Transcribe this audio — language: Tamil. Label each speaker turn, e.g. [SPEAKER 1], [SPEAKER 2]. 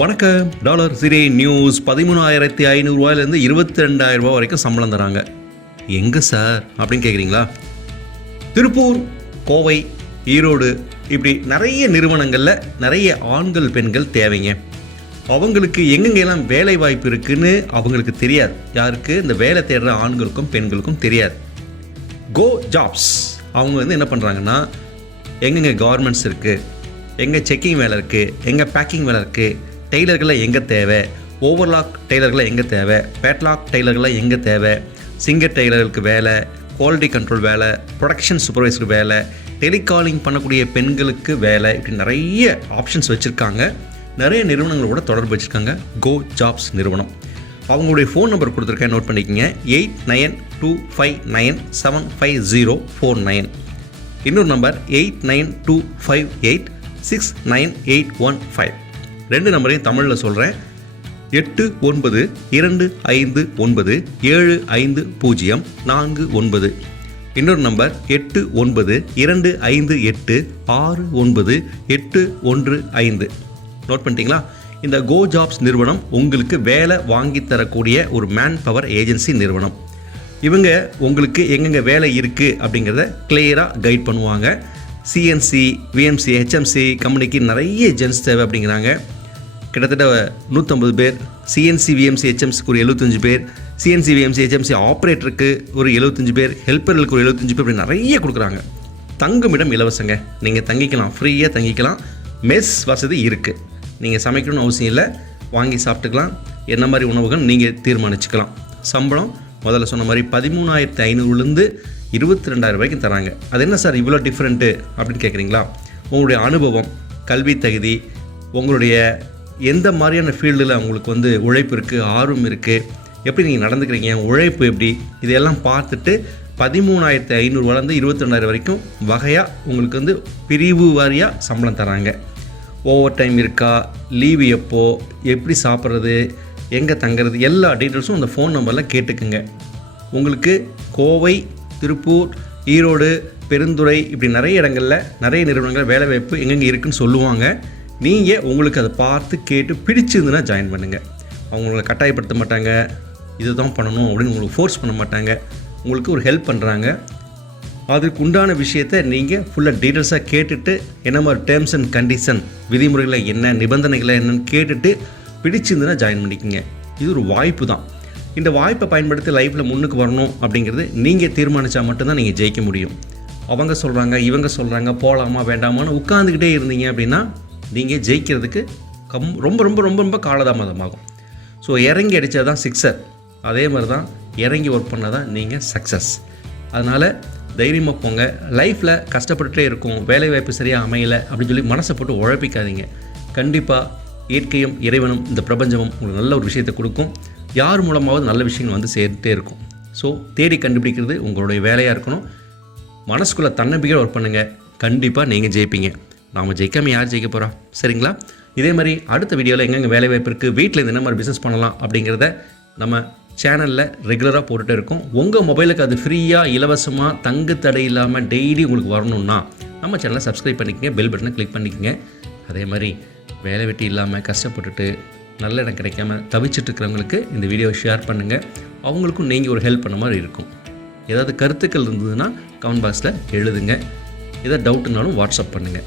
[SPEAKER 1] வணக்கம். டாலர் சிரி நியூஸ். பதிமூணாயிரத்தி ஐநூறுரூவாயிலேருந்து இருபத்தி ரெண்டாயிரம் ரூபாய் வரைக்கும் சம்பளம் தராங்க. எங்கே சார்? அப்படின்னு கேட்குறீங்களா திருப்பூர் கோவை ஈரோடு இப்படி நிறைய நிறுவனங்களில் நிறைய ஆண்கள் பெண்கள் தேவைங்க. அவங்களுக்கு எங்கெங்கெல்லாம் வேலை வாய்ப்பு இருக்குன்னு அவங்களுக்கு தெரியாது. யாருக்கு? இந்த வேலை தேடுற ஆண்களுக்கும் பெண்களுக்கும் தெரியாது. கோ ஜாப்ஸ் அவங்க வந்து என்ன பண்ணுறாங்கன்னா எங்கெங்கே கார்மெண்ட்ஸ் இருக்குது எங்கே செக்கிங் வேலை இருக்குது எங்கே பேக்கிங் வேலை இருக்குது டெய்லர்களை எங்கே தேவை? ஓவர்லாக் டெய்லர்களை எங்கே தேவை? பேட்லாக் டெய்லர்களை எங்கே தேவை? சிங்கர் டெய்லர்களுக்கு வேலை குவாலிட்டி கண்ட்ரோல் வேலை ப்ரொடக்ஷன் சூப்பர்வைசர் வேலை டெலிகாலிங் பண்ணக்கூடிய பெண்களுக்கு வேலை இப்படி நிறைய ஆப்ஷன்ஸ் வச்சுருக்காங்க. நிறைய நிறுவனங்களோட தொடர்பு வச்சுருக்காங்க. கோ ஜாப்ஸ் நிறுவனம். அவங்களுடைய ஃபோன் நம்பர் கொடுத்துருக்கேன் நோட் பண்ணிக்கோங்க. Eight nine two five nine seven five zero four nine இன்னொரு number eight nine two five eight six nine eight one five ரெண்டு நம்பரையும் தமிழில் சொல்கிறேன் எட்டு ஒன்பது இரண்டு ஐந்து ஒன்பது ஏழு ஐந்து பூஜ்ஜியம் நான்கு ஒன்பது. இன்னொரு நம்பர் எட்டு ஒன்பது இரண்டு ஐந்து எட்டு ஆறு ஒன்பது எட்டு ஒன்று ஐந்து. நோட் பண்ணிட்டீங்களா? இந்த கோ ஜாப்ஸ் நிறுவனம் உங்களுக்கு வேலை வாங்கி தரக்கூடிய ஒரு மேன் பவர் ஏஜென்சி நிறுவனம். இவங்க உங்களுக்கு எங்கெங்கே வேலை இருக்குது அப்படிங்கிறத கிளியராக கைட் பண்ணுவாங்க. சிஎன்சி விஎம்சி ஹெச்எம்சி கம்பெனிக்கு நிறைய ஜென்ஸ் தேவை அப்படிங்கிறாங்க. கிட்டத்தட்ட நூற்றம்பது பேர். சிஎன்சி விஎம்சி ஹெச்எம்சிக்கு ஒரு எழுபத்தஞ்சு பேர். சிஎன்சி விஎம்சி ஹெச்எம்சி ஆப்ரேட்டருக்கு ஒரு எழுபத்தஞ்சு பேர். ஹெல்ப்பர்களுக்கு ஒரு எழுபத்தஞ்சு பேர். அப்படி நிறைய கொடுக்குறாங்க. தங்குமிடம் இலவசங்க. நீங்கள் தங்கிக்கலாம். ஃப்ரீயாக தங்கிக்கலாம். மெஸ் வசதி இருக்குது நீங்கள் சமைக்கணும்னு அவசியம் இல்லை. வாங்கி சாப்பிட்டுக்கலாம். என்ன மாதிரி உணவுகள் நீங்கள் தீர்மானிச்சுக்கலாம். சம்பளம் முதல்ல சொன்ன மாதிரி பதிமூணாயிரத்து ஐநூறுலேருந்து இருபத்தி ரெண்டாயிரம் ரூபாய்க்கு தராங்க. அது என்ன சார் இவ்வளோ டிஃப்ரெண்ட்டு அப்படின்னு கேட்குறீங்களா உங்களுடைய அனுபவம் கல்வி தகுதி உங்களுடைய எந்த மாதிரியான ஃபீல்டில் உங்களுக்கு வந்து உழைப்பு இருக்குது ஆர்வம் இருக்குது எப்படி நீங்கள் நடந்துக்கிறீங்க உழைப்பு எப்படி இதையெல்லாம் பார்த்துட்டு பதிமூணாயிரத்து ஐநூறுவாலேருந்து இருபத்தி ரெண்டாயிரம் வரைக்கும் வகையாக உங்களுக்கு வந்து பிரிவு வாரியாக சம்பளம் தராங்க ஓவர் டைம் இருக்கா லீவு எப்போ எப்படி சாப்பிட்றது எங்கே தங்குறது எல்லா டீட்டெயில்ஸும் அந்த ஃபோன் நம்பரில் கேட்டுக்குங்க. உங்களுக்கு கோவை திருப்பூர் ஈரோடு பெருந்துறை இப்படி நிறைய இடங்களில் நிறைய நிறுவனங்கள் வேலைவாய்ப்பு எங்கெங்கே இருக்குன்னு சொல்லுவாங்க. நீங்கள் உங்களுக்கு அதை பார்த்து கேட்டு பிடிச்சிருந்துன்னா ஜாயின் பண்ணுங்கள் அவங்க உங்களை கட்டாயப்படுத்த மாட்டாங்க. இதுதான் பண்ணணும் அப்படின்னு உங்களுக்கு ஃபோர்ஸ் பண்ண மாட்டாங்க. உங்களுக்கு ஒரு ஹெல்ப் பண்ணுறாங்க அதுக்கு உண்டான விஷயத்தை நீங்கள் ஃபுல்லாக டீட்டெயில்ஸாக கேட்டுட்டு என்ன மாதிரி டேர்ம்ஸ் அண்ட் கண்டிஷன் விதிமுறைகளை என்ன நிபந்தனைகளை என்னென்னு கேட்டுட்டு பிடிச்சிருந்துன்னா ஜாயின் பண்ணிக்கோங்க. இது ஒரு வாய்ப்பு தான். இந்த வாய்ப்பை பயன்படுத்தி லைஃப்பில் முன்னுக்கு வரணும் அப்படிங்கிறது நீங்கள் தீர்மானித்தா மட்டும்தான் நீங்கள் ஜெயிக்க முடியும். அவங்க சொல்கிறாங்க இவங்க சொல்கிறாங்க போகலாமா வேண்டாமான்னு உட்காந்துக்கிட்டே இருந்தீங்க அப்படின்னா நீங்கள் ஜெயிக்கிறதுக்கு கம் ரொம்ப ரொம்ப ரொம்ப ரொம்ப காலதாமதமாகும். ஸோ இறங்கி அடித்தது தான் சிக்ஸர் அதே மாதிரி தான் இறங்கி ஒர்க் பண்ணால் தான் நீங்கள் சக்ஸஸ் அதனால் தைரியமாக போங்க. லைஃப்பில் கஷ்டப்பட்டுட்டே இருக்கும். வேலைவாய்ப்பு சரியாக அமையலை அப்படின்னு சொல்லி மனசை போட்டு உழப்பிக்காதீங்க. கண்டிப்பாக இயற்கையும் இறைவனும் இந்த பிரபஞ்சமும் உங்களுக்கு நல்ல ஒரு விஷயத்தை கொடுக்கும். யார் மூலமாவது நல்ல விஷயங்கள் வந்து சேர்த்துட்டே இருக்கும். ஸோ தேடி கண்டுபிடிக்கிறது உங்களுடைய வேலையாக இருக்கணும். மனசுக்குள்ளே தன்னம்பிக்கையாக ஒர்க் பண்ணுங்கள் கண்டிப்பாக நீங்கள் ஜெயிப்பீங்க. நாம் ஜெயிக்காமல் யார் ஜெயிக்க போகிறா சரிங்களா? இதே மாதிரி அடுத்த வீடியோவில் எங்கெங்கே வேலை வாய்ப்பு இருக்குது வீட்டில் இந்த மாதிரி பிஸ்னஸ் பண்ணலாம் அப்படிங்கிறத நம்ம சேனலில் ரெகுலராக போட்டுகிட்டே இருக்கோம். உங்கள் மொபைலுக்கு அது ஃப்ரீயாக இலவசமாக தங்கு தடை இல்லாமல் டெய்லி உங்களுக்கு வரணும்னா நம்ம சேனலை சப்ஸ்கிரைப் பண்ணிக்கங்க பெல் பட்டனை கிளிக் பண்ணிக்கங்க. அதே மாதிரி வேலை வெட்டி இல்லாமல் கஷ்டப்பட்டுட்டு நல்ல இடம் கிடைக்காம தவிச்சிட்டு இருக்கிறவங்களுக்கு இந்த வீடியோவை ஷேர் பண்ணுங்கள் அவங்களுக்கும் நீங்கள் ஒரு ஹெல்ப் பண்ண மாதிரி இருக்கும். ஏதாவது கருத்துக்கள் இருந்ததுன்னா கமெண்ட் பாக்ஸில் எழுதுங்க. எதாவது டவுட்னாலும் வாட்ஸ்அப் பண்ணுங்கள்